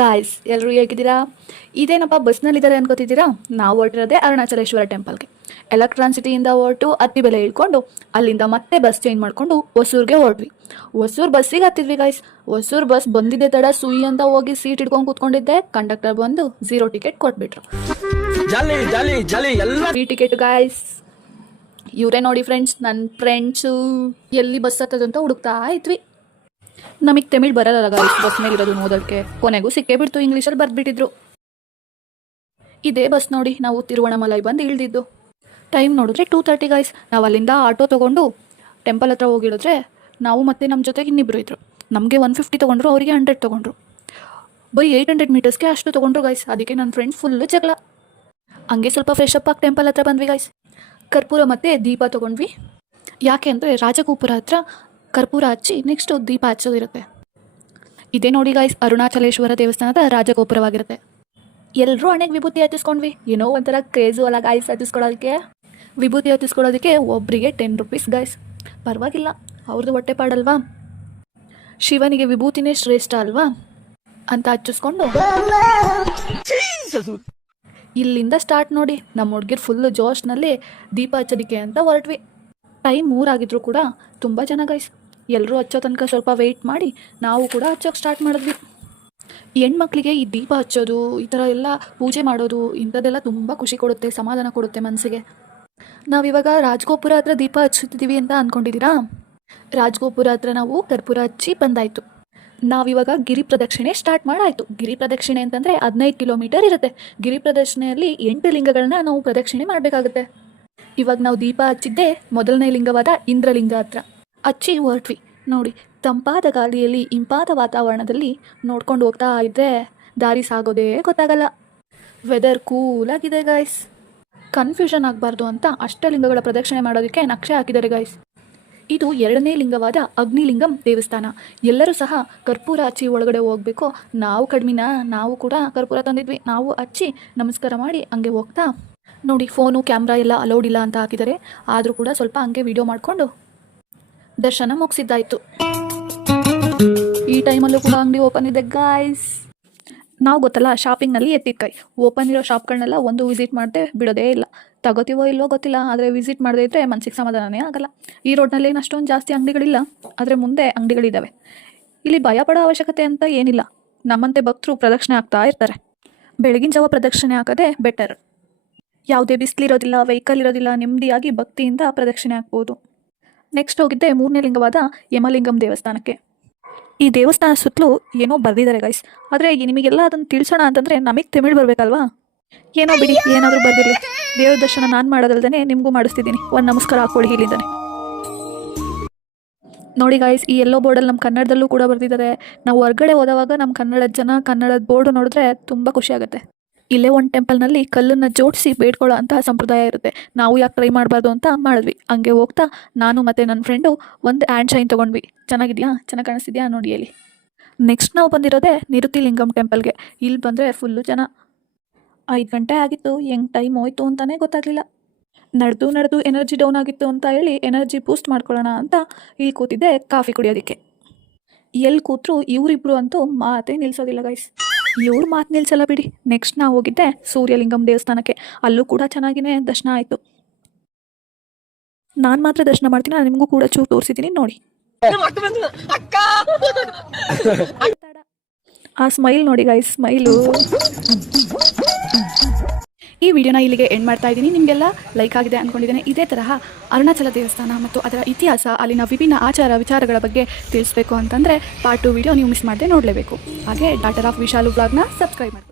Guys, ಎಲ್ಲರೂ ಹೇಗಿದ್ದೀರಾ? ಇದೇನಪ್ಪ ಬಸ್ನಲ್ಲಿದ್ದಾರೆ ಅನ್ಕೋತಿದ್ದೀರಾ? ನಾವು ಹೊರಟಿರೋದೇ ಅರುಣಾಚಲೇಶ್ವರ ಟೆಂಪಲ್ಗೆ. ಎಲೆಕ್ಟ್ರಾನ್ ಸಿಟಿಯಿಂದ ಹೊರಟು ಅತ್ತಿಬೆಲೆ ಇಳ್ಕೊಂಡು ಅಲ್ಲಿಂದ ಮತ್ತೆ ಬಸ್ ಚೇಂಜ್ ಮಾಡಿಕೊಂಡು ಹೊಸೂರ್ಗೆ ಹೊರಟ್ವಿ. ಹೊಸೂರು ಬಸ್ಸಿಗೆ ಹತ್ತಿದ್ವಿ ಗಾಯ್ಸ್. ಹೊಸೂರು ಬಸ್ ಬಂದಿದ್ದೆ ತಡ ಸುಯಿ ಅಂತ ಹೋಗಿ ಸೀಟ್ ಹಿಡ್ಕೊಂಡು ಕೂತ್ಕೊಂಡಿದ್ದೆ. ಕಂಡಕ್ಟರ್ ಬಂದು 0 ಟಿಕೆಟ್ ಕೊಟ್ಬಿಟ್ರು. Free ticket guys. ಇವರೇ ನೋಡಿ ಫ್ರೆಂಡ್ಸ್, ನನ್ನ ಫ್ರೆಂಡ್ಸು. ಎಲ್ಲಿ ಬಸ್ ಹತ್ತದು ಅಂತ ಹುಡುಕ್ತಾ ಇದ್ವಿ. ನಮಗೆ ತಮಿಳ್ ಬರಲ್ಲ ಗಾಯ್ಸ್, ಬಸ್ ಮೇಲೆ ಇರೋದು ಓದೋಕ್ಕೆ. ಕೊನೆಗೂ ಸಿಕ್ಕೇ ಬಿಡ್ತು, ಇಂಗ್ಲೀಷಲ್ಲಿ ಬರ್ಬಿಟ್ಟಿದ್ರು. ಇದೇ ಬಸ್ ನೋಡಿ ನಾವು ತಿರುವಣ್ಣಾಮಲೈ ಬಂದು ಇಳಿದಿದ್ದು. ಟೈಮ್ ನೋಡಿದ್ರೆ 2:30 ಗಾಯ್ಸ್. ನಾವು ಅಲ್ಲಿಂದ ಆಟೋ ತೊಗೊಂಡು ಟೆಂಪಲ್ ಹತ್ರ ಹೋಗಿಳಿದ್ರೆ ನಾವು ಮತ್ತೆ ನಮ್ಮ ಜೊತೆಗೆ ಇನ್ನಿಬ್ಬರು ಇದ್ರು. ನಮಗೆ 150 ತೊಗೊಂಡ್ರು, ಅವರಿಗೆ 100 ತೊಗೊಂಡ್ರು. ಬೈ 800 ಮೀಟರ್ಸ್ಗೆ ಅಷ್ಟು ತೊಗೊಂಡ್ರು ಗಾಯ್ಸ್. ಅದಕ್ಕೆ ನನ್ನ ಫ್ರೆಂಡ್ ಫುಲ್ಲು ಜಗಳ. ಹಂಗೆ ಸ್ವಲ್ಪ ಫ್ರೆಶ್ ಅಪ್ ಆಗಿ ಟೆಂಪಲ್ ಹತ್ರ ಬಂದ್ವಿ ಗಾಯ್ಸ್. ಕರ್ಪೂರ ಮತ್ತು ದೀಪ ತೊಗೊಂಡ್ವಿ. ಯಾಕೆ ಅಂದರೆ ರಾಜಗೋಪುರ ಹತ್ರ ಕರ್ಪೂರ ಹಚ್ಚಿ ನೆಕ್ಸ್ಟು ದೀಪ ಹಚ್ಚೋದಿರುತ್ತೆ. ಇದೇ ನೋಡಿ ಗಾಯ್ಸ್, ಅರುಣಾಚಲೇಶ್ವರ ದೇವಸ್ಥಾನದ ರಾಜಗೋಪುರವಾಗಿರುತ್ತೆ. ಎಲ್ಲರೂ ಹಣೆಗೆ ವಿಭೂತಿ ಹತ್ತಿಸ್ಕೊಂಡ್ವಿ. ಏನೋ ಒಂಥರ ಕ್ರೇಜು ಅಲ್ಲ ಗಾಯ್ಸ್ ಹತ್ತಿಸ್ಕೊಳ್ಳೋದಕ್ಕೆ. ವಿಭೂತಿ ಹತ್ತಿಸ್ಕೊಳ್ಳೋದಕ್ಕೆ ಒಬ್ಬರಿಗೆ 10 ರೂಪೀಸ್ ಗಾಯ್ಸ್. ಪರವಾಗಿಲ್ಲ, ಅವ್ರದ್ದು ಹೊಟ್ಟೆ ಪಾಡಲ್ವಾ. ಶಿವನಿಗೆ ವಿಭೂತಿನೇ ಶ್ರೇಷ್ಠ ಅಲ್ವಾ ಅಂತ ಹಚ್ಚಿಸ್ಕೊಂಡು ಇಲ್ಲಿಂದ ಸ್ಟಾರ್ಟ್ ನೋಡಿ. ನಮ್ಮ ಹುಡುಗಿರು ಫುಲ್ಲು ಜೋಶ್ನಲ್ಲಿ ದೀಪ ಹಚ್ಚೋದಕ್ಕೆ ಅಂತ ಹೊರಟ್ವಿ. ಟೈಮ್ 3 ಆಗಿದ್ರು ಕೂಡ ತುಂಬ ಜನ ಗಾಯ್ಸ್. ಎಲ್ಲರೂ ಹಚ್ಚೋ ತನಕ ಸ್ವಲ್ಪ ವೆಯ್ಟ್ ಮಾಡಿ ನಾವು ಕೂಡ ಹಚ್ಚೋಕೆ ಸ್ಟಾರ್ಟ್ ಮಾಡಿದ್ವಿ. ಹೆಣ್ಮಕ್ಳಿಗೆ ಈ ದೀಪ ಹಚ್ಚೋದು, ಈ ಥರ ಎಲ್ಲ ಪೂಜೆ ಮಾಡೋದು, ಇಂಥದ್ದೆಲ್ಲ ತುಂಬ ಖುಷಿ ಕೊಡುತ್ತೆ, ಸಮಾಧಾನ ಕೊಡುತ್ತೆ ಮನಸ್ಸಿಗೆ. ನಾವಿವಾಗ ರಾಜಗೋಪುರ ಹತ್ರ ದೀಪ ಹಚ್ಚುತ್ತಿದ್ದೀವಿ ಅಂತ ಅಂದ್ಕೊಂಡಿದ್ದೀರಾ? ರಾಜಗೋಪುರ ಹತ್ರ ನಾವು ಕರ್ಪೂರ ಹಚ್ಚಿ ಬಂದಾಯಿತು. ನಾವಿವಾಗ ಗಿರಿ ಪ್ರದಕ್ಷಿಣೆ ಸ್ಟಾರ್ಟ್ ಮಾಡಾಯಿತು. ಗಿರಿ ಪ್ರದಕ್ಷಿಣೆ ಅಂತಂದರೆ 15 ಕಿಲೋಮೀಟರ್ ಇರುತ್ತೆ. ಗಿರಿ ಪ್ರದಕ್ಷಿಣೆಯಲ್ಲಿ 8 ಲಿಂಗಗಳನ್ನ ನಾವು ಪ್ರದಕ್ಷಿಣೆ ಮಾಡಬೇಕಾಗುತ್ತೆ. ಇವಾಗ ನಾವು ದೀಪ ಹಚ್ಚಿದ್ದೆ ಮೊದಲನೇ ಲಿಂಗವಾದ ಇಂದ್ರಲಿಂಗ ಹತ್ರ. ಹಚ್ಚಿ ಹೊರಟ್ವಿ. ನೋಡಿ, ತಂಪಾದ ಗಾಳಿಯಲ್ಲಿ ಇಂಪಾದ ವಾತಾವರಣದಲ್ಲಿ ನೋಡ್ಕೊಂಡು ಹೋಗ್ತಾ ಇದ್ದರೆ ದಾರಿ ಸಾಗೋದೇ ಗೊತ್ತಾಗಲ್ಲ. Weather ಕೂಲಾಗಿದೆ guys. ಕನ್ಫ್ಯೂಷನ್ ಆಗಬಾರ್ದು ಅಂತ ಅಷ್ಟಲಿಂಗಗಳ ಪ್ರದಕ್ಷಿಣೆ ಮಾಡೋದಕ್ಕೆ ನಕ್ಷೆ ಹಾಕಿದ್ದಾರೆ ಗಾಯ್ಸ್. ಇದು 2ನೇ ಲಿಂಗವಾದ ಅಗ್ನಿಲಿಂಗಂ ದೇವಸ್ಥಾನ. ಎಲ್ಲರೂ ಸಹ ಕರ್ಪೂರ ಹಚ್ಚಿ ಒಳಗಡೆ ಹೋಗಬೇಕು. ನಾವು ಕಡಿಮೆನಾ, ನಾವು ಕೂಡ ಕರ್ಪೂರ ತಂದಿದ್ವಿ. ನಾವು ಹಚ್ಚಿ ನಮಸ್ಕಾರ ಮಾಡಿ ಹಂಗೆ ಹೋಗ್ತಾ ನೋಡಿ, ಫೋನು ಕ್ಯಾಮ್ರಾ ಎಲ್ಲ ಅಲೌಡ್ ಇಲ್ಲ ಅಂತ ಹಾಕಿದ್ದಾರೆ. ಆದರೂ ಕೂಡ ಸ್ವಲ್ಪ ಹಂಗೆ ವಿಡಿಯೋ ಮಾಡಿಕೊಂಡು ದರ್ಶನ ಮುಗಿಸಿದ್ದಾಯಿತು. ಈ ಟೈಮಲ್ಲೂ ಕೂಡ ಅಂಗಡಿ ಓಪನ್ ಇದೆ ಗಾಯ್ಸ್. ನಾವು ಗೊತ್ತಲ್ಲ, ಶಾಪಿಂಗ್ನಲ್ಲಿ ಎತ್ತಿದ ಕೈ. ಓಪನ್ ಇರೋ ಶಾಪ್ಗಳನ್ನೆಲ್ಲ ಒಂದು ವಿಸಿಟ್ ಮಾಡದೆ ಬಿಡೋದೇ ಇಲ್ಲ. ತಗೋತೀವೋ ಇಲ್ಲೋ ಗೊತ್ತಿಲ್ಲ, ಆದರೆ ವಿಸಿಟ್ ಮಾಡದೇ ಇದ್ದರೆ ಮನಸ್ಸಿಗೆ ಸಮಾಧಾನನೇ ಆಗಲ್ಲ. ಈ ರೋಡ್ನಲ್ಲಿ ಏನು ಅಷ್ಟೊಂದು ಜಾಸ್ತಿ ಅಂಗಡಿಗಳಿಲ್ಲ, ಆದರೆ ಮುಂದೆ ಅಂಗಡಿಗಳಿದ್ದಾವೆ. ಇಲ್ಲಿ ಭಯ ಪಡೋ ಅವಶ್ಯಕತೆ ಅಂತ ಏನಿಲ್ಲ. ನಮ್ಮಂತೆ ಭಕ್ತರು ಪ್ರದಕ್ಷಿಣೆ ಆಗ್ತಾ ಇರ್ತಾರೆ. ಬೆಳಗಿನ ಜಾವ ಪ್ರದಕ್ಷಿಣೆ ಹಾಕೋದೇ ಬೆಟರ್. ಯಾವುದೇ ಬಿಸಿಲಿರೋದಿಲ್ಲ, ವೆಹಿಕಲ್ ಇರೋದಿಲ್ಲ, ನೆಮ್ಮದಿಯಾಗಿ ಭಕ್ತಿಯಿಂದ ಪ್ರದಕ್ಷಿಣೆ ಹಾಕ್ಬೋದು. ನೆಕ್ಸ್ಟ್ ಹೋಗಿದ್ದೆ 3ನೇ ಲಿಂಗವಾದ ಯಮಲಿಂಗಂ ದೇವಸ್ಥಾನಕ್ಕೆ. ಈ ದೇವಸ್ಥಾನ ಸುತ್ತಲೂ ಏನೋ ಬರೆದಿದ್ದಾರೆ ಗೈಸ್. ಆದರೆ ನಿಮಗೆಲ್ಲ ಅದನ್ನು ತಿಳಿಸೋಣ ಅಂತಂದರೆ ನಮಗೆ ತಮಿಳು ಬರಬೇಕಲ್ವಾ? ಏನೋ ಬಿಡಿ, ಏನಾದರೂ ಬರ್ದಿರಲಿ. ದೇವ್ರ ದರ್ಶನ ನಾನು ಮಾಡೋದಲ್ದೇ ನಿಮಗೂ ಮಾಡಿಸ್ತಿದ್ದೀನಿ. ಒಂದು ನಮಸ್ಕಾರ ಹಾಕ್ಕೊಳ್ಳಿ ಇಲ್ಲಿಂದಾನೆ. ನೋಡಿ ಗಾಯ್ಸ್, ಈ ಎಲ್ಲೋ ಬೋರ್ಡಲ್ಲಿ ನಮ್ಮ ಕನ್ನಡದಲ್ಲೂ ಕೂಡ ಬರೆದಿದ್ದಾರೆ. ನಾವು ಹೊರಗಡೆ ಹೋದವಾಗ ನಮ್ಮ ಕನ್ನಡದ ಜನ ಕನ್ನಡದ ಬೋರ್ಡು ನೋಡಿದ್ರೆ ತುಂಬ ಖುಷಿಯಾಗುತ್ತೆ. ಇಲ್ಲೇ ಒಂದು ಟೆಂಪಲ್ನಲ್ಲಿ ಕಲ್ಲನ್ನು ಜೋಡಿಸಿ ಬೇಡ್ಕೊಳ್ಳೋ ಅಂತಹ ಸಂಪ್ರದಾಯ ಇರುತ್ತೆ. ನಾವು ಯಾಕೆ ಟ್ರೈ ಮಾಡಬಾರ್ದು ಅಂತ ಮಾಡಿದ್ವಿ. ಹಂಗೆ ಹೋಗ್ತಾ ನಾನು ಮತ್ತು ನನ್ನ ಫ್ರೆಂಡು ಒಂದು ಹ್ಯಾಂಡ್ ಶೈನ್ ತೊಗೊಂಡ್ವಿ. ಚೆನ್ನಾಗಿದೆಯಾ, ಚೆನ್ನಾಗಿ ಕಾಣಿಸ್ತಿದ್ಯಾ ನೋಡಿ ಅಲ್ಲಿ. ನೆಕ್ಸ್ಟ್ ನಾವು ಬಂದಿರೋದೇ ನಿರುತಿ ಲಿಂಗಂ ಟೆಂಪಲ್ಗೆ. ಇಲ್ಲಿ ಬಂದರೆ ಫುಲ್ಲು ಜನ. 5 ಗಂಟೆ ಆಗಿತ್ತು. ಹೆಂಗೆ ಟೈಮ್ ಹೋಯ್ತು ಅಂತಲೇ ಗೊತ್ತಾಗಲಿಲ್ಲ. ನಡೆದು ಎನರ್ಜಿ ಡೌನ್ ಆಗಿತ್ತು ಅಂತ ಹೇಳಿ ಎನರ್ಜಿ ಬೂಸ್ಟ್ ಮಾಡ್ಕೊಳ್ಳೋಣ ಅಂತ ಇಲ್ಲಿ ಕೂತಿದ್ದೆ ಕಾಫಿ ಕುಡಿಯೋದಕ್ಕೆ. ಎಲ್ಲಿ ಕೂತ್ರು ಇವರಿಬ್ಬರು ಅಂತೂ ಮಾತೇ ನಿಲ್ಲಿಸೋದಿಲ್ಲ ಗೈಸ್. ಇವ್ರು ಮಾತು ನಿಲ್ಸಲ್ಲ ಬಿಡಿ. ನೆಕ್ಸ್ಟ್ ನಾವು ಹೋಗಿದ್ದೆ ಸೂರ್ಯಲಿಂಗಂ ದೇವಸ್ಥಾನಕ್ಕೆ. ಅಲ್ಲೂ ಕೂಡ ಚೆನ್ನಾಗಿನೇ ದರ್ಶನ ಆಯಿತು. ನಾನು ಮಾತ್ರ ದರ್ಶನ ಮಾಡ್ತೀನಿ, ನಾನು ನಿಮಗೂ ಕೂಡ ಚೂರು ತೋರಿಸಿದ್ದೀನಿ ನೋಡಿ. ಆ ಸ್ಮೈಲ್ ನೋಡಿ ಗೈಸ್, ಸ್ಮೈಲು. ಈ ವಿಡಿಯೋನ ಇಲ್ಲಿಗೆ ಎಂಡ್ ಮಾಡ್ತಾ ಇದ್ದೀನಿ. ನಿಮಗೆಲ್ಲ ಲೈಕ್ ಆಗಿದೆ ಅಂದ್ಕೊಂಡಿದ್ದೇನೆ. ಇದೇ ತರಹ ಅರುಣಾಚಲ ದೇವಸ್ಥಾನ ಮತ್ತು ಅದರ ಇತಿಹಾಸ, ಅಲ್ಲಿನ ವಿಭಿನ್ನ ಆಚಾರ ವಿಚಾರಗಳ ಬಗ್ಗೆ ತಿಳಿಸ್ಬೇಕು ಅಂತಂದರೆ ಪಾರ್ಟ್ 2 ವಿಡಿಯೋ ನೀವು ಮಿಸ್ ಮಾಡದೆ ನೋಡಲೇಬೇಕು. ಹಾಗೆ ಡಾಟರ್ ಆಫ್ ವಿಶಾಲು ಬ್ಲಾಗ್ನ ಸಬ್ಸ್ಕ್ರೈಬ್ ಮಾಡಿ.